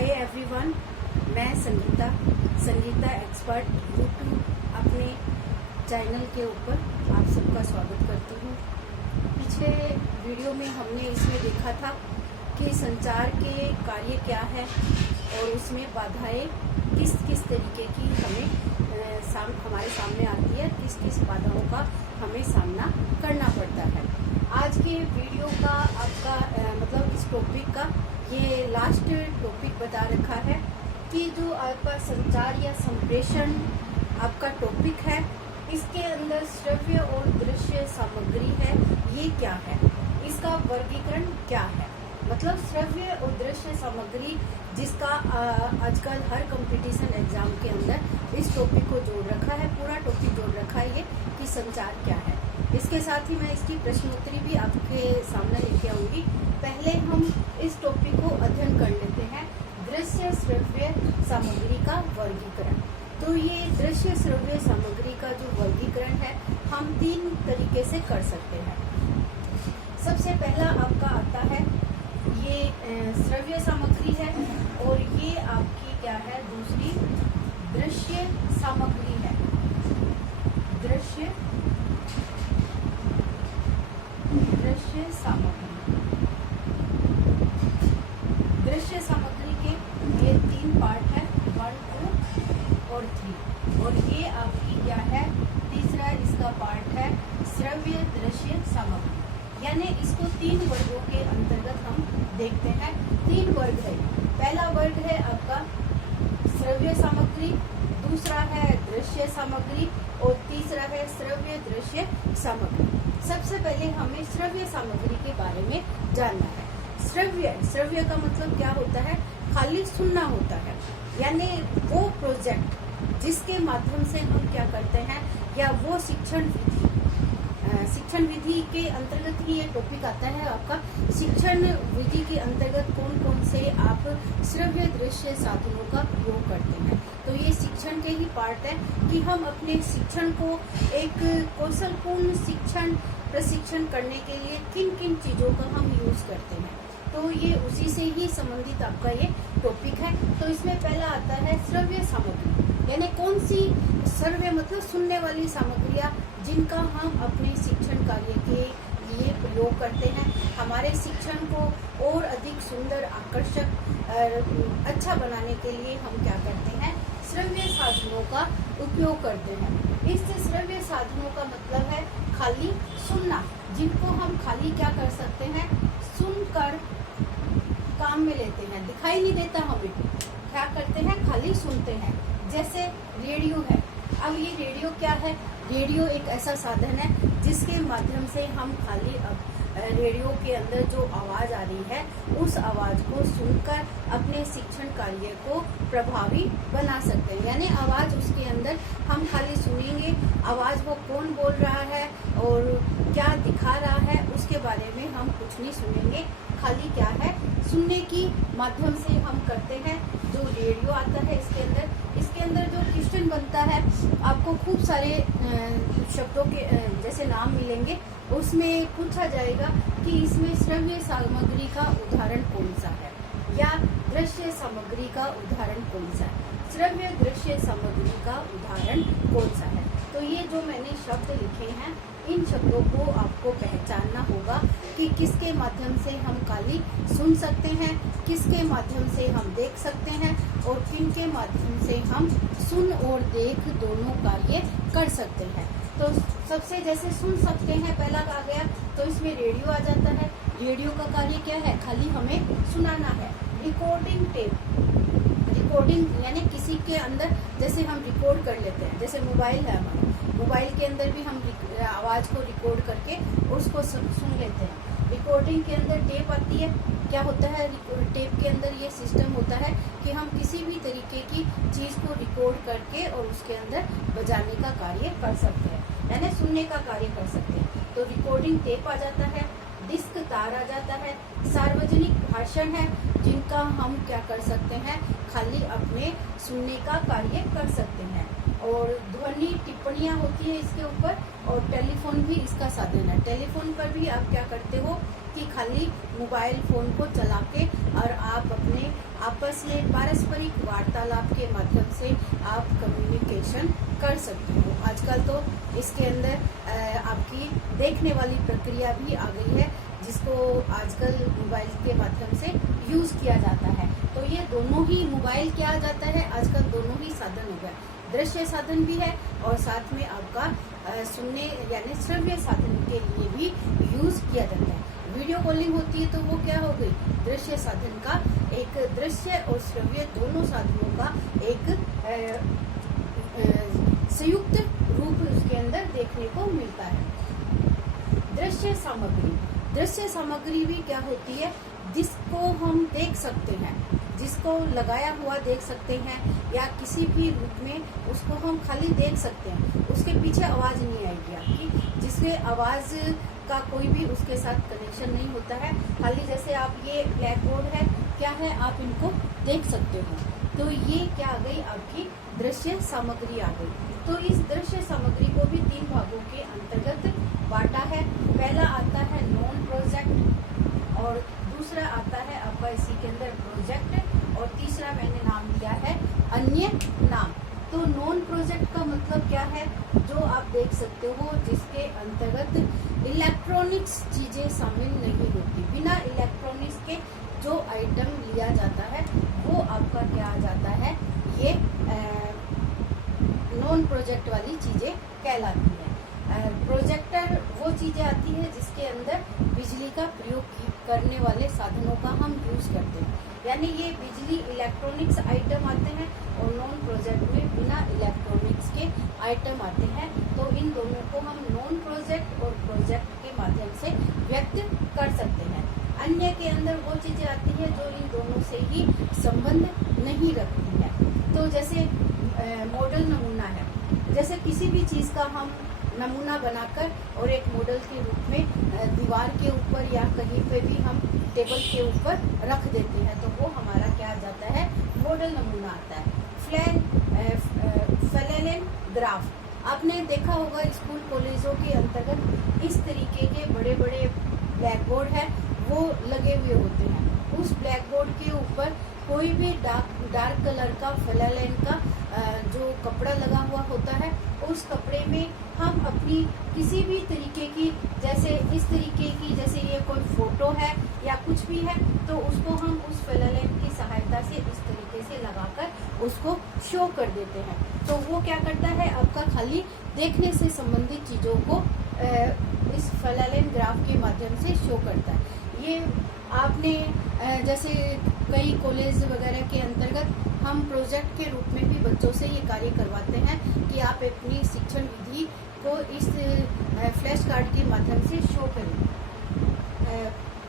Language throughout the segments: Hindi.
हाय एवरीवन, मैं संगीता एक्सपर्ट यूट्यूब अपने चैनल के ऊपर आप सबका स्वागत करती हूँ। पिछले वीडियो में हमने इसमें देखा था कि संचार के कार्य क्या है और उसमें बाधाएं किस किस तरीके की हमारे सामने आती है, किस किस बाधाओं का हमें सामना करना पड़ता है। आज के वीडियो का आपका मतलब इस टॉपिक का ये लास्ट टॉपिक बता रखा है कि जो आपका संचार या संप्रेषण आपका टॉपिक है, इसके अंदर श्रव्य और दृश्य सामग्री है, ये क्या है, इसका वर्गीकरण क्या है। मतलब श्रव्य और दृश्य सामग्री जिसका आजकल हर कंपटीशन एग्जाम के अंदर इस टॉपिक को जोड़ रखा है, पूरा टॉपिक जोड़ रखा है ये कि संचार क्या है। इसके साथ ही मैं इसकी प्रश्नोत्तरी भी आपके सामने लेके आऊंगी। पहले हम इस टॉपिक को अध्ययन कर लेते हैं, दृश्य श्रव्य सामग्री का वर्गीकरण। तो ये दृश्य श्रव्य सामग्री का जो वर्गीकरण है हम 3 तरीके से कर सकते हैं। सबसे पहला आपका आता है ये श्रव्य सामग्री है और ये आपकी क्या है, दूसरी दृश्य सामग्री है। दृश्य सामग्री, दृश्य सामग्री के ये 3 पार्ट है, 1, 2 और 3। और ये आपकी क्या है, तीसरा इसका पार्ट है श्रव्य दृश्य सामग्री। यानी इसको 3 वर्गों के अंतर्गत हम देखते हैं। 3 वर्ग है। पहला वर्ग है आपका श्रव्य सामग्री, दूसरा है दृश्य सामग्री और तीसरा है श्रव्य दृश्य सामग्री। सबसे पहले हमें श्रव्य सामग्री के बारे में जानना है। श्रव्य का मतलब क्या होता है, खाली सुनना होता है। यानी वो प्रोजेक्ट जिसके माध्यम से हम क्या करते हैं, या वो शिक्षण विधि के अंतर्गत ही ये टॉपिक आता है आपका। शिक्षण विधि के अंतर्गत कौन कौन से आप श्रव्य दृश्य साधनों का उपयोग करते हैं। तो ये शिक्षण के ही पार्ट है कि हम अपने शिक्षण को एक कौशलपूर्ण शिक्षण प्रशिक्षण करने के लिए किन किन चीजों का हम यूज करते हैं। तो ये उसी से ही संबंधित आपका ये टॉपिक है। तो इसमें पहला आता है श्रव्य सामग्री, यानी कौन सी श्रव्य मतलब सुनने वाली सामग्रियां जिनका हम अपने शिक्षण कार्य के लिए प्रयोग करते हैं। हमारे शिक्षण को और अधिक सुंदर, आकर्षक, अच्छा बनाने के लिए हम क्या करते हैं, श्रव्य साधनों का उपयोग करते हैं। इस श्रव्य साधनों का मतलब है खाली सुनना, जिनको हम खाली क्या कर सकते हैं, सुनकर काम में लेते हैं। दिखाई नहीं देता हमें, क्या करते हैं, खाली सुनते हैं। जैसे रेडियो है। अब ये रेडियो क्या है, रेडियो एक ऐसा साधन है जिसके माध्यम से हम खाली रेडियो के अंदर जो आवाज आ रही है उस आवाज को सुनकर अपने शिक्षण कार्य को प्रभावी बना सकते हैं। यानी आवाज उसके अंदर हम खाली सुनेंगे, आवाज वो कौन बोल रहा है और क्या दिखा रहा है उसके बारे में हम कुछ नहीं सुनेंगे। खाली क्या है, सुनने की माध्यम से हम करते हैं। जो रेडियो आता है इसके अंदर जो क्वेश्चन बनता है, आपको खूब सारे शब्दों के जैसे नाम मिलेंगे, उसमें पूछा जाएगा कि इसमें श्रव्य सामग्री का उदाहरण कौन सा है या दृश्य सामग्री का उदाहरण कौन सा है, श्रव्य दृश्य सामग्री का उदाहरण कौन सा है। तो ये जो मैंने शब्द लिखे हैं, इन शब्दों को आपको पहचानना होगा कि किसके माध्यम से हम खाली सुन सकते हैं, किसके माध्यम से हम देख सकते हैं और किन के माध्यम से हम सुन और देख दोनों कार्य कर सकते हैं। तो सबसे जैसे सुन सकते हैं पहला आ गया, तो इसमें रेडियो आ जाता है। रेडियो का कार्य क्या है, खाली हमें सुनाना है। रिकॉर्डिंग टेप, रिकॉर्डिंग यानी किसी के अंदर जैसे हम रिकॉर्ड कर लेते हैं, जैसे मोबाइल है हमारा, मोबाइल के अंदर भी हम आवाज को रिकॉर्ड करके उसको सुन लेते हैं। रिकॉर्डिंग के अंदर टेप आती है। क्या होता है, टेप के अंदर ये सिस्टम होता है कि हम किसी भी तरीके की चीज को रिकॉर्ड करके और उसके अंदर बजाने का कार्य कर सकते हैं, यानी सुनने का कार्य कर सकते हैं। तो रिकॉर्डिंग टेप आ जाता है, डिस्क तार आ जाता है, सार्वजनिक भाषण है जिनका हम क्या कर सकते हैं, खाली अपने सुनने का कार्य कर सकते हैं। और ध्वनि टिप्पणियां होती है इसके ऊपर, और टेलीफोन भी इसका साधन है। टेलीफोन पर भी आप क्या करते हो, कि खाली मोबाइल फोन को चला के और आप अपने आपस में पारस्परिक वार्तालाप के माध्यम से आप कम्युनिकेशन कर सकते हो। आजकल तो इसके अंदर आपकी देखने वाली प्रक्रिया भी आ गई है, जिसको आजकल मोबाइल के माध्यम से यूज किया जाता है। तो ये दोनों ही मोबाइल क्या जाता है, आजकल दोनों ही साधन हो गए, दृश्य साधन भी है और साथ में आपका सुनने यानी श्रव्य साधन के लिए भी यूज किया जाता है। वीडियो कॉलिंग होती है तो वो क्या हो गई, दृश्य साधन का एक, दृश्य और श्रव्य दोनों साधनों का एक संयुक्त रूप उसके अंदर देखने को मिलता है। दृश्य सामग्री, दृश्य सामग्री भी क्या होती है, जिसको हम देख सकते हैं, जिसको लगाया हुआ देख सकते हैं या किसी भी रूप में उसको हम खाली देख सकते हैं, उसके पीछे आवाज नहीं आएगी आपकी, जिसके आवाज का कोई भी उसके साथ कनेक्शन नहीं होता है। खाली जैसे आप ये ब्लैक बोर्ड है, क्या है, आप इनको देख सकते हो। तो ये क्या आ गई, आपकी दृश्य सामग्री आ गई। तो इस दृश्य सामग्री को भी 3 भागों के अंतर्गत बांटा है। पहला आता है नॉन प्रोजेक्ट और दूसरा आता है आपका इसी के अंदर प्रोजेक्ट और तीसरा मैंने नाम दिया है अन्य नाम। तो नॉन प्रोजेक्ट का मतलब क्या है, जो आप देख सकते हो जिसके अंतर्गत इलेक्ट्रॉनिक्स चीजें शामिल नहीं होती, बिना इलेक्ट्रॉनिक्स के जो आइटम लिया जाता है वो आपका क्या आ जाता है, ये नॉन प्रोजेक्ट वाली चीजें कहलाती है। प्रोजेक्टर वो चीजें आती है जिसके अंदर बिजली का प्रयोग करने वाले साधनों का हम यूज करते हैं, यानी ये बिजली इलेक्ट्रॉनिक्स आइटम आते हैं और नॉन प्रोजेक्ट में बिना इलेक्ट्रॉनिक्स के आइटम आते हैं। तो इन दोनों को हम नॉन प्रोजेक्ट और प्रोजेक्ट के माध्यम से व्यक्त कर सकते हैं। अन्य के अंदर वो चीजें आती है जो इन दोनों से ही संबंध नहीं रखती है। तो जैसे मॉडल नमूना है, जैसे किसी भी चीज का हम नमूना बनाकर और एक मॉडल के रूप में दीवार के ऊपर या कहीं पे भी हम टेबल के ऊपर रख देते हैं, तो वो हमारा क्या आ जाता है, मॉडल नमूना आता है। फ्लैनेल ग्राफ आपने देखा होगा स्कूल कॉलेजों के अंतर्गत इस तरीके के बड़े बड़े ब्लैक बोर्ड है वो लगे हुए होते हैं। उस ब्लैक बोर्ड के ऊपर कोई भी डार्क कलर का फ्लैनेल का जो कपड़ा लगा हुआ होता है, उस कपड़े में हम अपनी किसी भी तरीके की, जैसे इस तरीके की, जैसे ये कोई फोटो है या कुछ भी है, तो उसको हम उस फ्लैनेल की सहायता से इस तरीके से लगाकर उसको शो कर देते हैं। तो वो क्या करता है, आपका खाली देखने से संबंधित चीजों को इस फ्लैनेल ग्राफ के माध्यम से शो करता है। ये आपने जैसे कई कॉलेज वगैरह के अंतर्गत हम प्रोजेक्ट के रूप में भी बच्चों से ये कार्य करवाते हैं कि आप अपनी शिक्षण विधि को इस फ्लैश कार्ड के माध्यम से शो करें।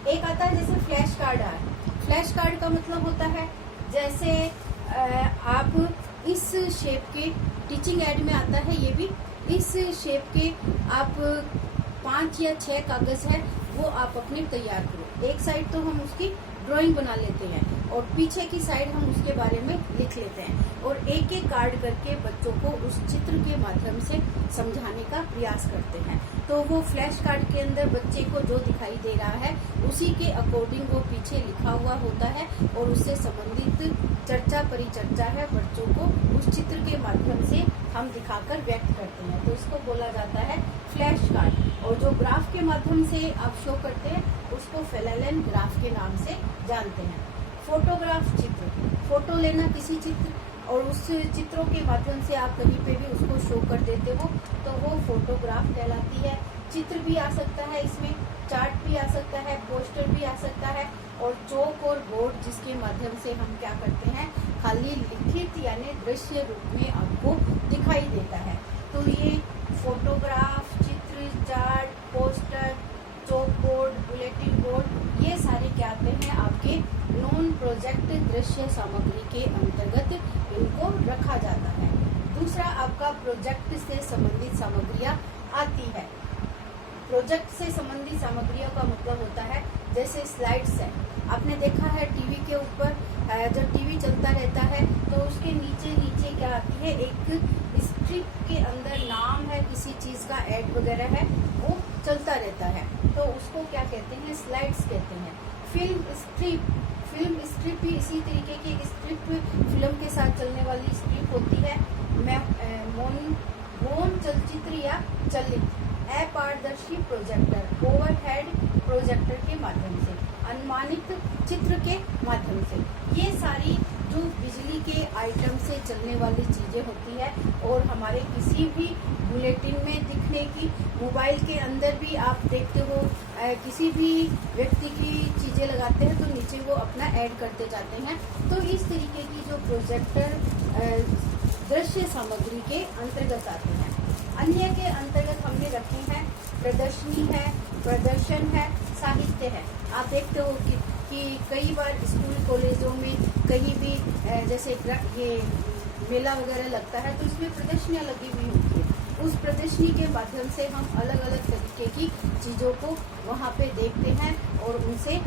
एक आता है जैसे फ्लैश कार्ड है। फ्लैश कार्ड का मतलब होता है जैसे आप इस शेप के, टीचिंग एड में आता है ये भी, इस शेप के आप 5 या 6 कागज है वो आप अपने तैयार करो। एक साइड तो हम उसकी ड्राइंग बना लेते हैं और पीछे की साइड हम उसके बारे में लिख लेते हैं और एक एक कार्ड करके बच्चों को उस चित्र के माध्यम से समझाने का प्रयास करते हैं। तो वो फ्लैश कार्ड के अंदर बच्चे को जो दिखाई दे रहा है उसी के अकॉर्डिंग वो पीछे लिखा हुआ होता है और उससे संबंधित चर्चा परिचर्चा है बच्चों को उस चित्र के माध्यम से हम दिखाकर व्यक्त करते हैं। तो इसको बोला जाता है फ्लैश कार्ड। और जो ग्राफ के माध्यम से आप शो करते हैं उसको फ्लैनेल ग्राफ के नाम से जानते हैं। फोटोग्राफ, चित्र, फोटो लेना किसी चित्र और उस चित्रों के माध्यम से आप कहीं पे भी उसको शो कर देते हो तो वो फोटोग्राफ कहलाती है। चित्र भी आ सकता है, इसमें चार्ट भी आ सकता है, पोस्टर भी आ सकता है और चौक और बोर्ड जिसके माध्यम से हम क्या करते हैं, खाली लिखित यानी दृश्य रूप में आपको दिखाई देता है। तो ये फोटोग्राफ, चित्र, चार्ट, पोस्टर, चौक बोर्ड, बुलेटिन बोर्ड, ये सारे क्या आते हैं आपके नॉन प्रोजेक्ट दृश्य सामग्री के अंतर्गत इनको रखा जाता है। दूसरा आपका प्रोजेक्ट से संबंधित सामग्रियां आती है। प्रोजेक्ट से संबंधित सामग्रियों का मतलब होता है जैसे स्लाइड्स है, आपने देखा है टीवी के ऊपर जब टीवी चलता रहता है तो उसके नीचे नीचे क्या आती है, एक स्ट्रिप के अंदर नाम है, किसी चीज का एड वगैरह है, वो चलता रहता है, तो उसको क्या कहते हैं, स्लाइड्स कहते हैं। फिल्म स्ट्रिप भी इसी तरीके की एक स्ट्रिप फिल्म के साथ चलने वाली स्ट्रिप होती है। मौन चलचित्र या चलित अपारदर्शी प्रोजेक्टर ओवरहेड प्रोजेक्टर के माध्यम से, अनुमानित चित्र के माध्यम से, ये सारी जो बिजली के आइटम से चलने वाली चीजें होती है और हमारे किसी भी बुलेटिन में दिखने की, मोबाइल के अंदर भी आप देखते हो किसी भी व्यक्ति की चीजें लगाते हैं तो नीचे वो अपना ऐड करते जाते हैं। तो इस तरीके की जो प्रोजेक्टर दृश्य सामग्री के अंतर्गत आते हैं। अन्य के अंतर्गत हमने रखे हैं प्रदर्शनी है, प्रदर्शन है, साहित्य है। आप देखते हो कि कई बार स्कूल कॉलेजों में कहीं भी जैसे ये मेला वगैरह लगता है तो इसमें प्रदर्शनियाँ लगी हुई होती है। उस प्रदर्शनी के माध्यम से हम अलग अलग तरीके की चीज़ों को वहाँ पे देखते हैं और उनसे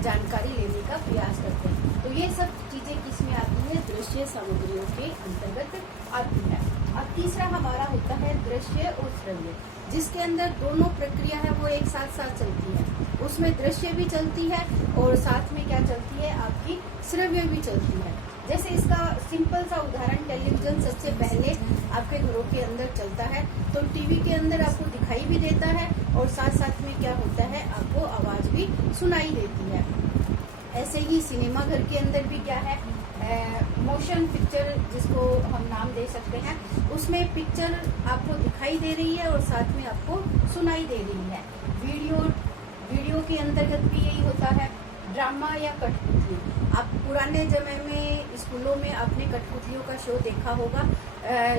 जानकारी लेने का प्रयास करते हैं। तो ये सब चीज़ें किसमें आती है, दृश्य सामग्रियों के अंतर्गत आती है। अब तीसरा हमारा होता है दृश्य और श्रव्य, जिसके अंदर दोनों प्रक्रिया है वो एक साथ साथ चलती है। उसमें दृश्य भी चलती है और साथ में क्या चलती है, आपकी श्रव्य भी चलती है। जैसे इसका सिंपल सा उदाहरण, टेलीविजन सबसे पहले आपके घरों के अंदर चलता है तो टीवी के अंदर आपको दिखाई भी देता है और साथ साथ में क्या होता है, आपको आवाज भी सुनाई देती है। ऐसे ही सिनेमा घर के अंदर भी क्या है, मोशन पिक्चर जिसको हम नाम दे सकते हैं, उसमें पिक्चर आपको दिखाई दे रही है और साथ में आपको सुनाई दे रही है। वीडियो के अंतर्गत भी यही होता है। ड्रामा या कठपुतली, आप पुराने समय में स्कूलों में आपने कठपुतलियों का शो देखा होगा।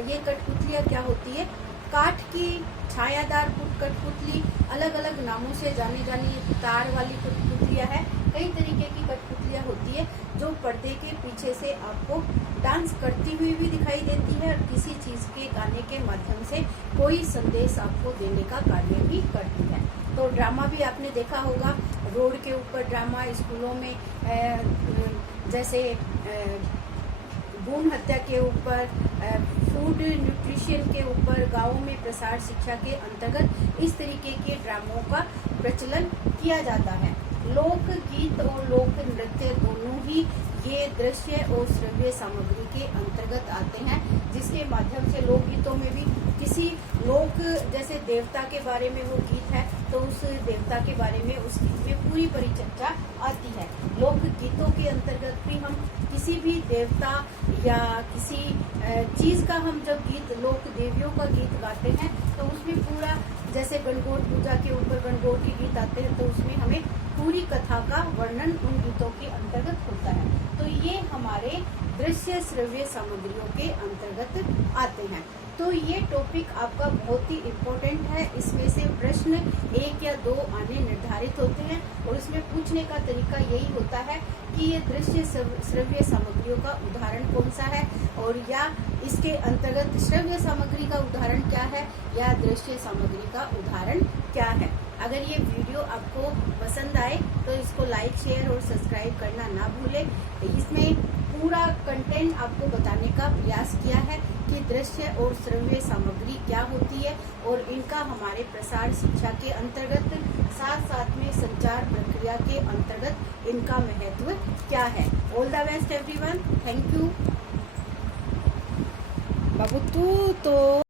ये कठपुतलियाँ क्या होती है, काठ की छायादार कठपुतली, अलग अलग नामों से जानी जानी तार वाली कठपुतलियाँ है, कई तरीके की कठपुतलियाँ होती है जो पर्दे के पीछे से आपको डांस करती हुई भी दिखाई देती है और किसी चीज़ के गाने के माध्यम से कोई संदेश आपको देने का कार्य भी करती है। तो ड्रामा भी आपने देखा होगा, रोड के ऊपर ड्रामा, स्कूलों में जैसे भ्रूण हत्या के ऊपर, फूड न्यूट्रिशन के ऊपर, गाँवों में प्रसार शिक्षा के अंतर्गत इस तरीके के ड्रामों का प्रचलन किया जाता है। लोक गीत और लोक नृत्य दोनों ही ये दृश्य और श्रव्य सामग्री के अंतर्गत आते हैं, जिसके माध्यम से लोकगीतों में भी किसी लोक, जैसे देवता के बारे में वो गीत है तो उस देवता के बारे में उस गीत में पूरी परिचर्चा आती है। लोक गीतों के अंतर्गत भी हम किसी भी देवता या किसी चीज का हम जब गीत, लोक देवियों का गीत गाते हैं तो उसमें पूरा, जैसे गणगौर पूजा के ऊपर गणगौर के गीत आते हैं तो उसमें हमें पूरी कथा का वर्णन उन गीतों के अंतर्गत होता है। तो ये हमारे दृश्य श्रव्य सामग्रियों के अंतर्गत आते हैं। तो ये टॉपिक आपका बहुत ही इम्पोर्टेंट है। इसमें से प्रश्न 1 या 2 आने निर्धारित होते हैं और इसमें पूछने का तरीका यही होता है कि ये दृश्य श्रव्य सामग्रियों का उदाहरण कौन सा है, और या इसके अंतर्गत श्रव्य सामग्री का उदाहरण क्या है या दृश्य सामग्री का उदाहरण क्या है। अगर ये वीडियो आपको पसंद आए तो इसको लाइक, शेयर और सब्सक्राइब करना ना भूलें। इसमें पूरा कंटेंट आपको बताने का प्रयास किया है कि दृश्य और श्रव्य सामग्री क्या होती है और इनका हमारे प्रसार शिक्षा के अंतर्गत, साथ साथ में संचार प्रक्रिया के अंतर्गत इनका महत्व क्या है। All the best everyone, thank you. बाबू तू तो